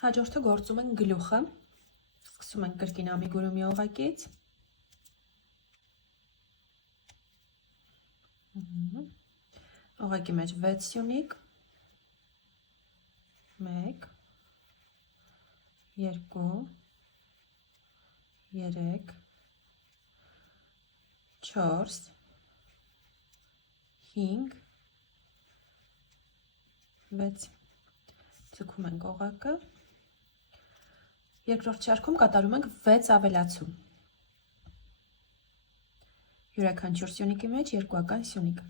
Հաջորդը գործում ենք գլուխը, սկսում ենք կրկին ամիգուրումի օղակից, օղակի մեջ 6 սյունիկ, 1, 2, 3, 4, 5, 6, ձգում ենք օղակը, երկրորդ շարքում կատարում ենք 6 ավելացում, յուրաքանչյուր սյունիկի մեջ երկուական սյունիկ,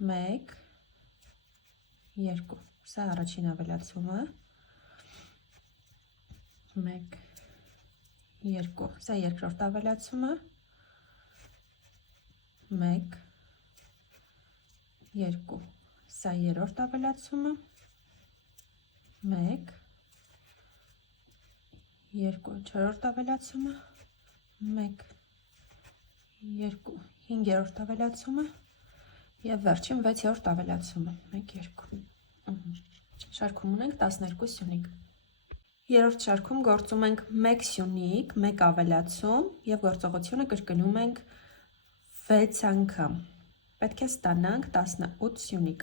1, 2, սա առաջին ավելացումը, 1, 2, սա երկրորդ ավելացումը, 1, 2, սա երրորդ ավելացումը, 1, 2, չորրորդ ավելացումը, 1, 2, հինգերորդ ավելացումը և վերջին 6-րդ ավելացումը, 1, 2, շարքում ունենք 12 սյունիկ, երրորդ շարքում գործում ենք 1 սյունիկ, 1 ավելացում և գործողությունը կրկնում ենք 6 անգամ, պետք է ստանանք 18 սյունիկ,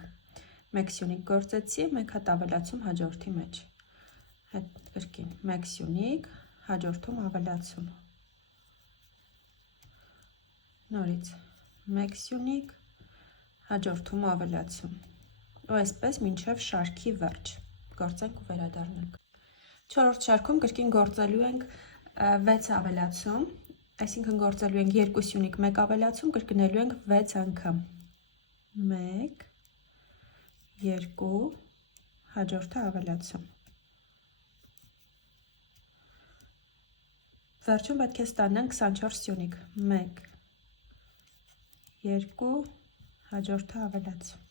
1 սյունիկ գործեցի, 1 հատ ավելացում հաջորդի մեջ, կրկին 1 սյունիկ, հաջորդում ավելացում, նորից 1 սյունիկ, հաջորդում ավելացում, ու այսպես մինչև շարքի վերջ, գործենք ու վերադառնանք, չորրորդ շարքում կրկին գործելու ենք 6 ավելացում, այսինքն գործելու ենք 2 սյունիկ, 1 ավելացում, կրկնելու ենք 6 անգամ, 1, 2, հաջորդը ավելացում, վերջում պետք է ստանանք 24 սյունիկ, 1, 2, հաջորդը ավելացում,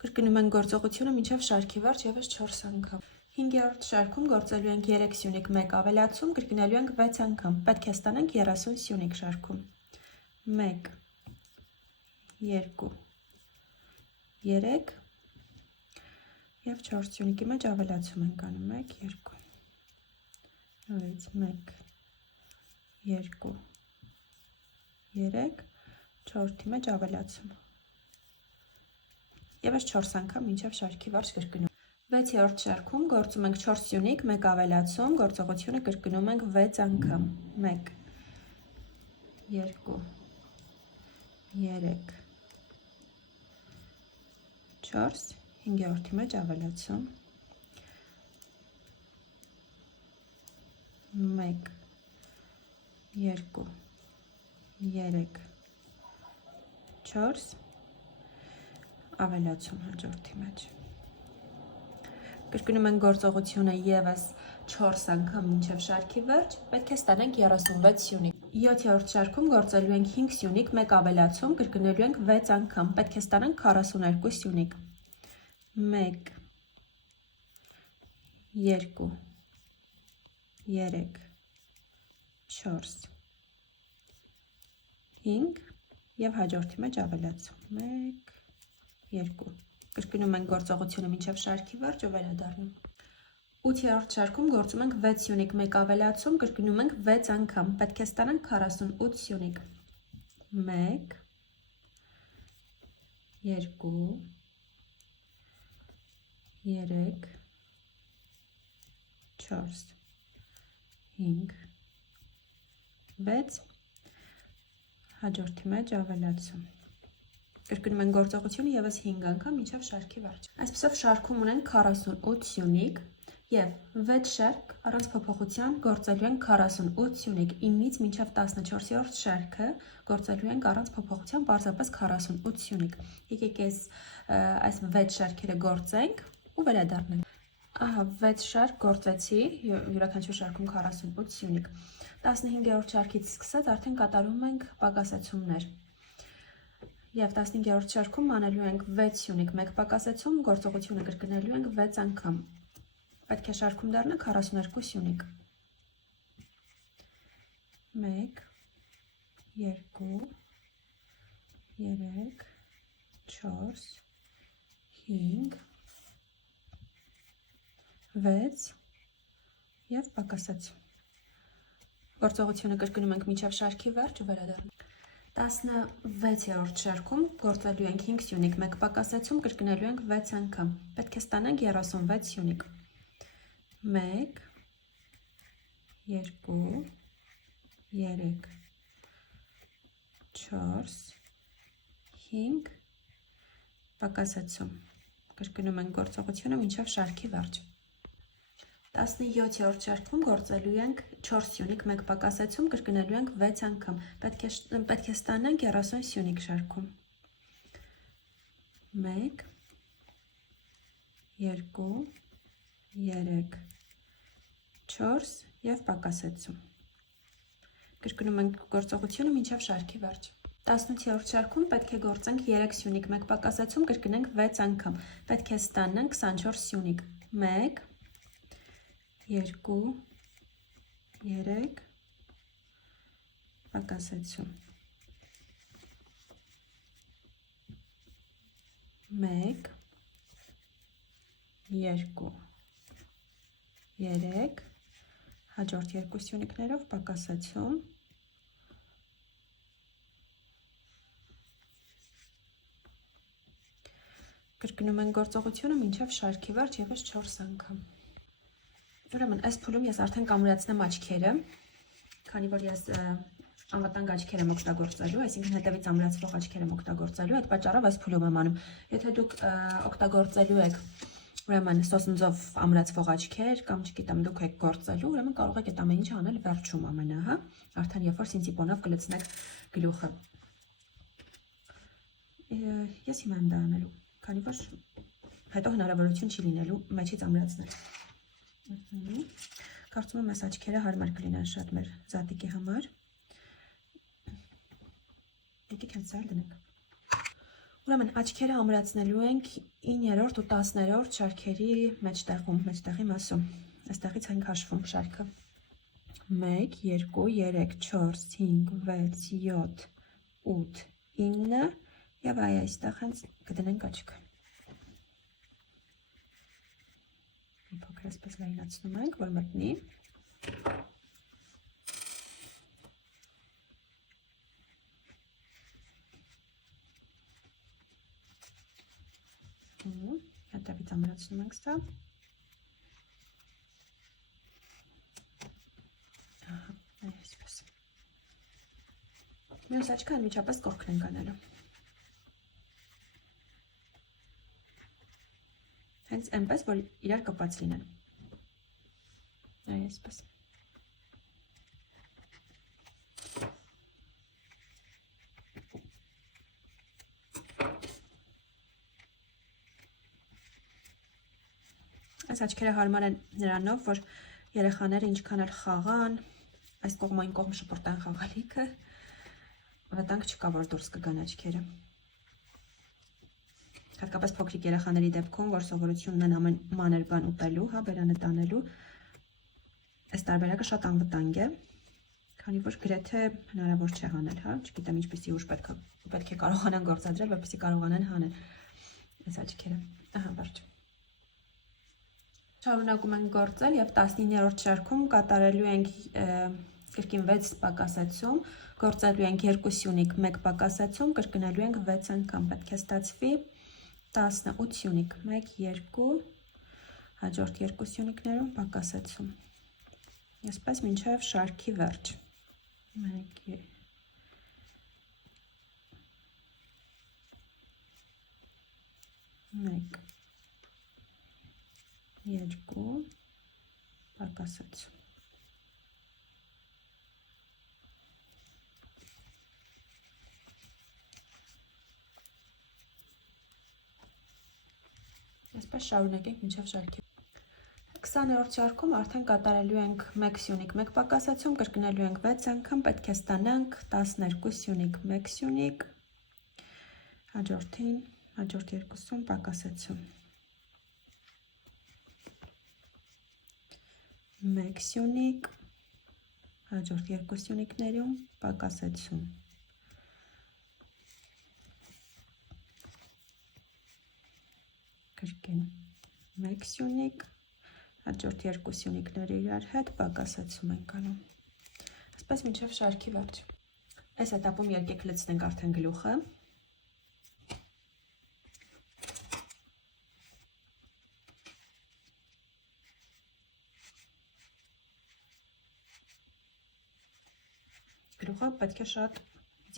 կրկնում ենք գործողությունը մինչև շարքի վերջ ևս 4 անգամ, 5-րդ շարքում գործելու ենք 3 սյունիկ, 1 ավելացում, կրկնելու ենք 6 անգամ, պետք է ստանանք 30 սյունիկ շարքում, 1, 2, 3 և 4 սյունիկի մեջ ավելացում ենք անում, 1, 2, նորից 1, 2, 3, 4-ի մեջ ավելացում, ևս 4 անգամ մինչև շարքի վերջ կրկնում, 6-րդ շարքում գործում ենք 4 սյունիկ, 1 ավելացում, գործողությունը կրկնում ենք 6 անգամ, 1, 2, 3, 4, 5-րդի մեջ ավելացում, 1, 2, 3, 4, ավելացում հաջորդի մեջ, կրկնում ենք գործողությունը ևս 4 անգամ մինչև շարքի վերջ, պետք է ստանանք 36 սյունիկ, 7-րդ շարքում գործելու ենք 5 սյունիկ, 1 ավելացում, կրկնելու ենք 6 անգամ, պետք է ստանանք 42 սյունիկ, 1, 2, 3, 4, 5 և հաջորդի մեջ ավելացում, 1, 2, կրկնում ենք գործողությունը մինչև շարքի վերջ ու վերադառնում, 8-րդ շարքում գործում ենք 6 սյունիկ, 1 ավելացում, կրկնում ենք 6 անգամ, պետք է ստանանք 48 սյունիկ, 1, 2, 3, 4, 5, 6, հաջորդի մեջ ավելացում, կրկնում ենք գործողությունը ևս 5 անգամ մինչև շարքի վերջ, այսպիսով շարքում ունենք 48 սյունիկ և 6 շարք առանց փոփոխության գործելու ենք 48 սյունիկ, 9-ից մինչև 14-րդ շարքը գործելու ենք առանց փոփոխության պարզապես 48 սյունիկ, եկեք այս 6 շարքերը գործենք ու վերադառնանք, ահա 6 շարք գործեցի, յուրաքանչյուր շարքում 48 սյունիկ, 15-րդ շարքից սկսած արդեն կատարում ենք պակասեցումներ և 15-րդ շարքում անելու ենք 6 սյունիկ, 1 պակասեցում, գործողությունը կրկնելու ենք 6 անգամ, պետք է շարքում դառնա 42 սյունիկ, 1, 2, 3, 4, 5, 6 և պակասեցում։ Գործողությունը կրկնում ենք մինչև շարքի վերջ ու վերադառնում։ 16-րդ շարքում գործելու ենք 5 սյունիկ, 1 պակասեցում, կրկնելու ենք 6 անգամ։ Պետք է ստանանք 36 սյունիկ։ 1 2 3 4 5 պակասեցում։ Կրկնում ենք գործողությունը մինչև շարքի վերջ։ 17-րդ շարքում գործելու ենք 4 սյունիկ, 1 պակասեցում, կրկնելու ենք 6 անգամ։ Պետք է ստանանք 30 սյունիկ շարքում։ 1 2 3 4 և պակասեցում։ Կրկնում ենք գործողությունը մինչև շարքի վերջ։ 18-րդ շարքում պետք է գործենք 3 սյունիկ, 1 պակասեցում, կրկնենք 6 անգամ։ Պետք է ստանանք 24 սյունիկ։ 1 2 3 պակասեցում։ 1 2 3 հաջորդ երկու սյունիկներով պակասեցում։ Կրկնում ենք գործողությունը մինչև շարքի վերջ ևս 4 անգամ։ Ուրեմն այս փուլում ես արդեն կամուրացնեմ աչքերը, քանի որ ես անվտանգ աչքեր եմ օգտագործելու, այսինքն հետևից ամրացվող աչքեր եմ օգտագործելու, այդ պատճառով այս փուլում եմ անում։ Եթե դուք օգտագործելու եք ուրեմն սոսնձով ամրացվող աչքեր կամ չգիտեմ դուք եք գործելու, ուրեմն կարող եք այդ ամեն ինչը անել վերջում ամենը, հա, արդեն երբ որ սինցիպոնով կլցնեք գլուխը։ Ես հիմա եմ դա անելու, քանի որ հետո հնարավորություն չի լինելու մեջից ամրացնել։ Կարծում եմ այս աչքերը հարմար կլինեն շատ մեր զատիկի համար։ Եկեք հենց այլ դնենք։ Ուրեմն աչքերը ամրացնելու ենք 9-րդ ու 10-րդ շարքերի մեջտեղի մասում։ Այստեղից ենք հաշվում շարքը։ 1 2 3 4 5 6 7 8 9 և այստեղ հենց կդնենք աչքը։ Մի փոքր այսպես լայնացնում ենք, որ մտնի։ Հետևից ամրացնում ենք սա։ Այսպես։ Մյուս աչքը անմիջապես կողքն ենք անելու։ Հենց այնպես, որ իրար կապած լինեն։ Այսպես։ Այս աչքերը հարմար են նրանով, որ երեխաները ինչքան էլ խաղան, այս կողմ այն կողմ շպրտան խաղալիքը, վտանգ չկա, որ դուրս կգան աչքերը։ Հատկապես փոքրիկ երեխաների դեպքում, որ սովորություն ունեն ամեն մանր բան ուտելու, հա, բերանը տանելու, այս տարբերակը շատ անվտանգ է, քանի որ գրեթե հնարավոր չէ հանել, հա, չգիտեմ ինչպեսի ուժ պետք է կարողանան գործադրել, որպեսզի կարողանան հանել այս աչքերը։ Ահա, վերջ։ Շարունակում ենք գործել և 19-րդ շարքում կատարելու ենք կրկին 6 պակասեցում, գործելու ենք 2 սյունիկ, 1 պակասեցում, կրկնելու ենք 6 անգամ, պետք է ստացվի 18 սյունիկ, 1 2 հաջորդ երկու սյունիկներում պակասեցում։ Այսպես մինչև շարքի վերջ։ 1 2 պակասեցում։ Այսպես շարունակենք մինչև շարքի։ 20-րդ շարքում արդեն կատարելու ենք 1 սյունիկ, 1 պակասեցում, կրկնելու ենք 6 անգամ, պետք է ստանանք 12 սյունիկ, 1 սյունիկ, հաջորդին, հաջորդ երկուսում պակասեցում։ 1 սյունիկ, հաջորդ երկու սյունիկներում պակասեցում։ Կրկին 1 սյունիկ, հաջորդ երկու սյունիկները իրար հետ պակասեցում ենք անում։ Այսպես մինչև շարքի վերջ։ Այս этаպում եկեք լցնենք արդեն գլուխը։ Գլուխը պետք է շատ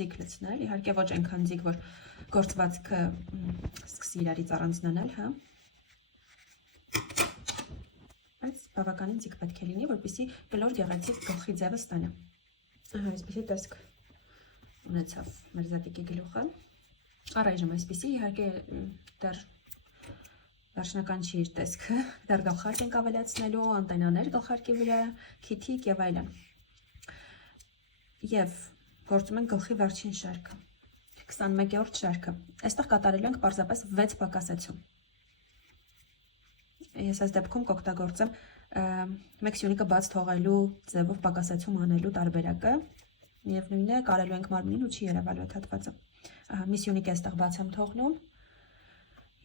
ձիգ լցնել, իհարկե ոչ այնքան ձիգ, որ գործվածքը սկսի իրարից առանձնանալ, հա։ Բայց բավականին ձիգ պետք է լինի, որպեսզի կլոր գեղեցիկ գլխի ձևը ստանա։ Ահա, այսպեսի տեսք ունեցավ մեր զատիկի գլուխը։ Առայժմ այսպեսի, իհարկե դեռ վերջնական չի իր տեսքը, դեռ գլխարկ ենք ավելացնելու, անտենաներ գլխարկի վրա, քիթիկ եւ այլն։ Եվ գործում ենք գլխի վերջին շարքը, 21-րդ շարքը։ Այստեղ կատարելու ենք պարզապես 6 պակասեցում։ Ես այս դեպքում կօգտագործեմ մեկ սյունիկը բաց թողելու ձևով պակասեցում անելու տարբերակը։ Միևնույնն է, կարելու ենք մարմնին ու չի երևալու այդ հատվածը։ Ահա, մի սյունիկ է այստեղ բաց եմ թողնում,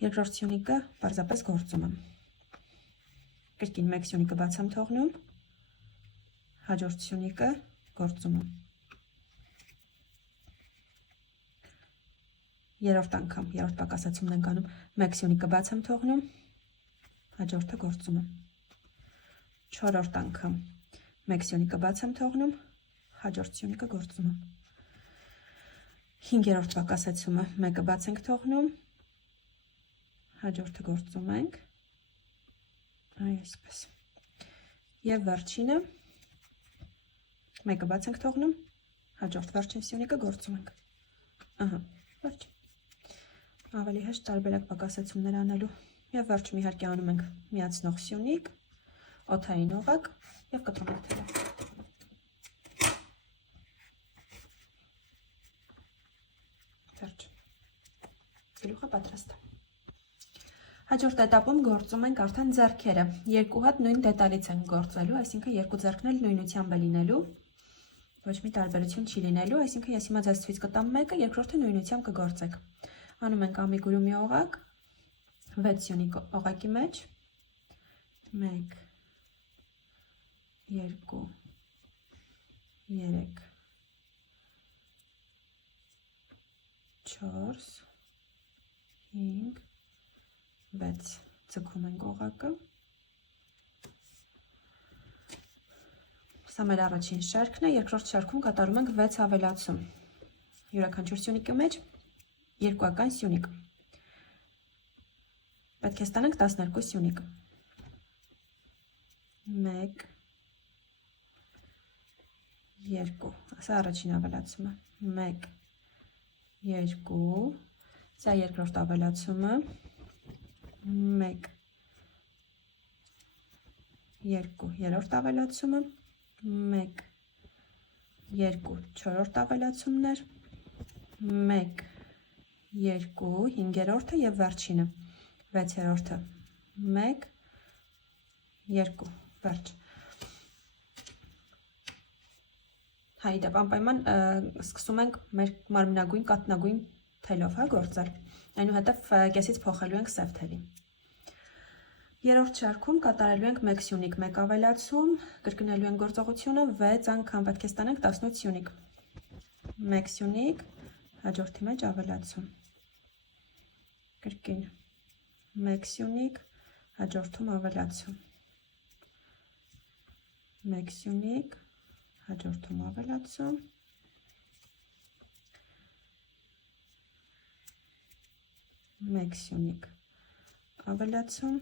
երկրորդ սյունիկը պարզապես գործում եմ։ Կրկին մեկ սյունիկը բաց եմ թողնում, հաջորդ սյունիկը գործում եմ։ Երրորդ անգամ, երրորդ պակասեցումն ենք անում, մեկ սյունիկը բաց եմ թողնում, հաջորդը գործում եմ։ Չորրորդ անգամ, մեկ սյունիկը բաց եմ թողնում, հաջորդ սյունիկը գործում եմ։ Հինգերորդ պակասեցումը, մեկը բաց ենք թողնում, հաջորդը գործում ենք։ Այսպես։ Եվ վերջինը, մեկը բաց ենք թողնում, հաջորդ վերջին սյունիկը գործում ենք։ Ահա, վերջ։ Ավելի հեշտ տարբերակ պակասեցումներ անելու։ Եվ վերջում իհարկե անում ենք միացնող սյունիկ, օդային օղակ եւ կտրում ենք թելը։ Վերջ։ Գլուխը պատրաստ է։ Հաջորդ этаպում գործում ենք արդեն ձեռքերը։ Երկու հատ նույն դետալից ենք գործելու, այսինքն երկու ձեռքն էլ նույնությամբ է լինելու։ Ոչ մի տարբերություն չի լինելու, այսինքն ես հիմա ձեզ ցույց կտամ մեկը, երկրորդը նույնությամբ կգործեք։ Անում ենք ամիգուրումի օղակ, 6 սյունիկ օղակի մեջ, 1, 2, 3, 4, 5, 6, ձգում ենք օղակը, սա մեր առաջին շարքն է, երկրորդ շարքում կատարում ենք 6 ավելացում, յուրաքանչյուր սյունիկի մեջ երկուական սյունիկ, պետք է ստանանք 12 սյունիկ, 1, 2, սա առաջին ավելացումը, 1, 2, սա երկրորդ ավելացումը, 1, 2, երրորդ ավելացումը, 1, 2, չորրորդ ավելացումներ, 1, 2, հինգերորդը եւ վերջինը, 6-րդը, 1, 2, վերջ։ Հայդեպ անպայման սկսում ենք մեր մարմնագույն, կատնագույն թելով, հա, գործել, այնուհետև կեսից փոխելու ենք սև թելի։ Երրորդ շարքում կատարելու ենք 1 սյունիկ, 1 ավելացում, կրկնելու ենք գործողությունը 6 անգամ, պետք է ստանանք 18 սյունիկ, 1 սյունիկ, հաջորդի մեջ ավելացում, կրկին 1 սյունիկ, հաջորդում ավելացում, 1 սյունիկ, հաջորդում ավելացում, 1 սյունիկ, ավելացում,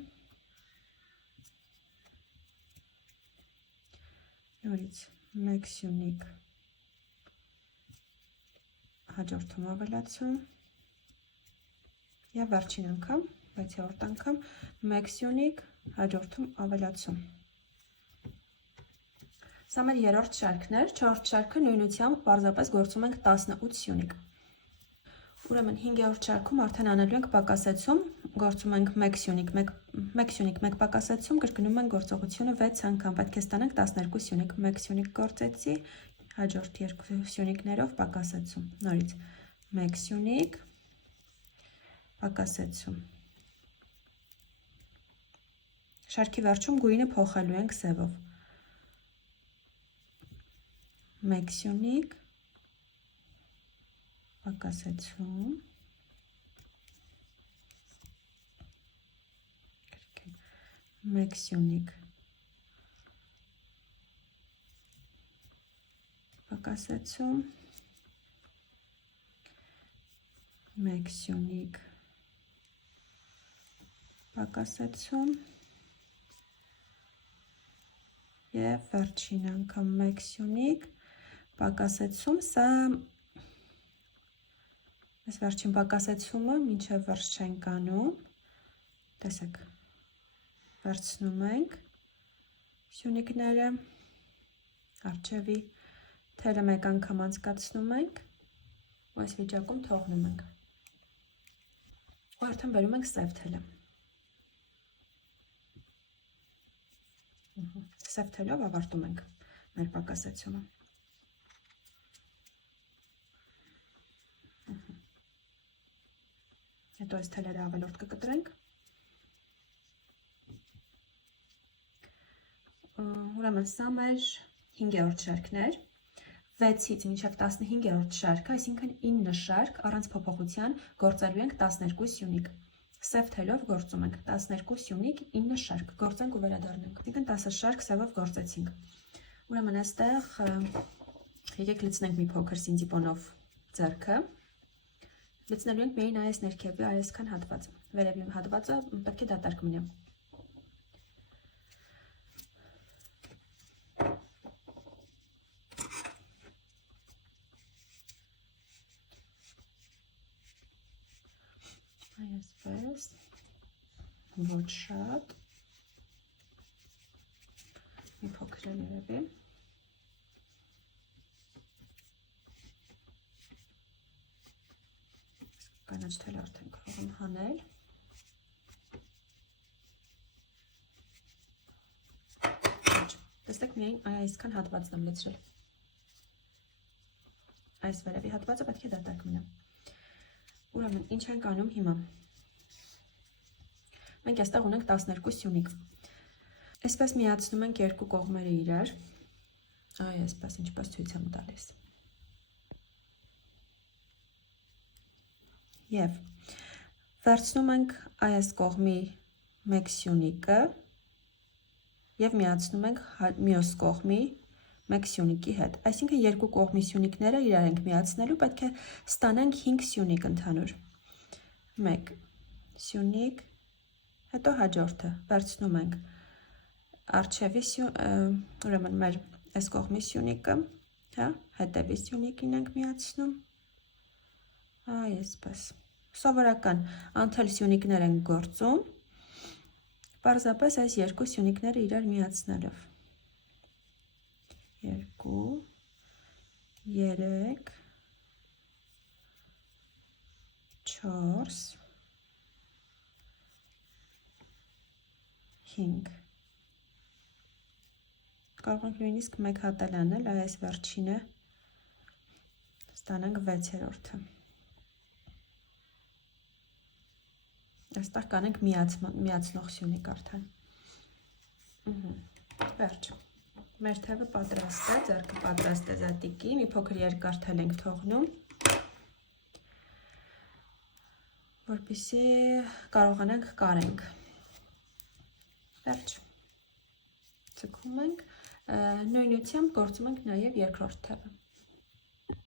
նորից 1 սյունիկ, հաջորդում ավելացում եւ վերջին անգամ, 6-րդ անգամ 1 սյունիկ, հաջորդում ավելացում։ Սա մեր երրորդ շարքն էր, չորրորդ շարքը նույնությամբ պարզապես գործում ենք 18 սյունիկ։ Ուրեմն 5-րդ շարքում արդեն անելու ենք պակասեցում, գործում ենք 1 սյունիկ, 1 պակասեցում, կրկնում ենք գործողությունը 6 անգամ, պետք է ստանանք 12 սյունիկ, 1 սյունիկ գործեցի, հաջորդ 2 սյունիկներով պակասեցում, նորից 1 սյունիկ, պակասեցում։ Շարքի վերջում գույնը փոխելու ենք սևով։ 1 սյունիկ, պակասեցում, 1 սյունիկ, պակասեցում, 1 սյունիկ, պակասեցում և վերջին անգամ 1 սյունիկ, պակասեցում, սա այս վերջին պակասեցումը մինչև վերջ չենք անում, տեսեք, վերցնում ենք սյունիկները, առջևի թելը մեկ անգամ անցկացնում ենք, ու այս վիճակում թողնում ենք, ու արդեն բերում ենք սև թելը, սև թելով ավարտում ենք մեր պակասեցումը, հետո այս թելերը ավելորդ կկտրենք, ուրեմն սա մեր 5-րդ շարքն էր, 6-ից մինչև 15-րդ շարքը, այսինքն 9 շարք առանց փոփոխության գործելու ենք 12 սյունիկ, սև թելով գործում ենք 12 սյունիկ, 9 շարք, գործենք ու վերադառնանք, այսինքն 10 շարք սևով գործեցինք, ուրեմն այստեղ եկեք լցնենք մի փոքր սինձիպոնով ձեռքը, լցնելու ենք միայն այս ներքևի այսքան հատվածը, վերևի հատվածը պետք է դատարկ մնա։ Այսպես, ոչ շատ, մի փոքր է երևի, կանաչ թելը արդեն կարող եմ հանել, տեսեք միայն այսքան հատվածն եմ լցրել, այս վերևի հատվածը պետք է դատարկ մնա, ուրեմն ինչ ենք անում հիմա, մենք այստեղ ունենք 12 սյունիկ, այսպես միացնում ենք երկու կողմերը իրար, այսպես ինչպես ցույց եմ տալիս, և վերցնում ենք այս կողմի 1 սյունիկը և միացնում ենք մյուս կողմի 1 սյունիկի հետ, այսինքն երկու կողմի սյունիկները իրար ենք միացնելու, պետք է ստանանք 5 սյունիկ ընդհանուր, 1 սյունիկ, հետո հաջորդը, վերցնում ենք առջևի ուրեմն մեր այս կողմի սյունիկը, հետևի սյունիկին ենք միացնում, այսպես, սովորական անթել սյունիկներ ենք գործում, պարզապես այս երկու սյունիկները իրար միացնելով, 2, 3, 4, 5, կարող ենք նույնիսկ մեկ հատել անել, այս վերջինը ստանանք 6-րդը, այստեղ կանենք միացնող սյունիկ արդեն, վերջ, մեր թևը պատրաստ է, ձեռքը պատրաստ է զատիկի, մի փոքր երկար թել ենք թողնում, որպեսզի կարողանանք կարենք, վերջ, ձգում ենք, նույնությամբ գործում ենք նաև երկրորդ թևը,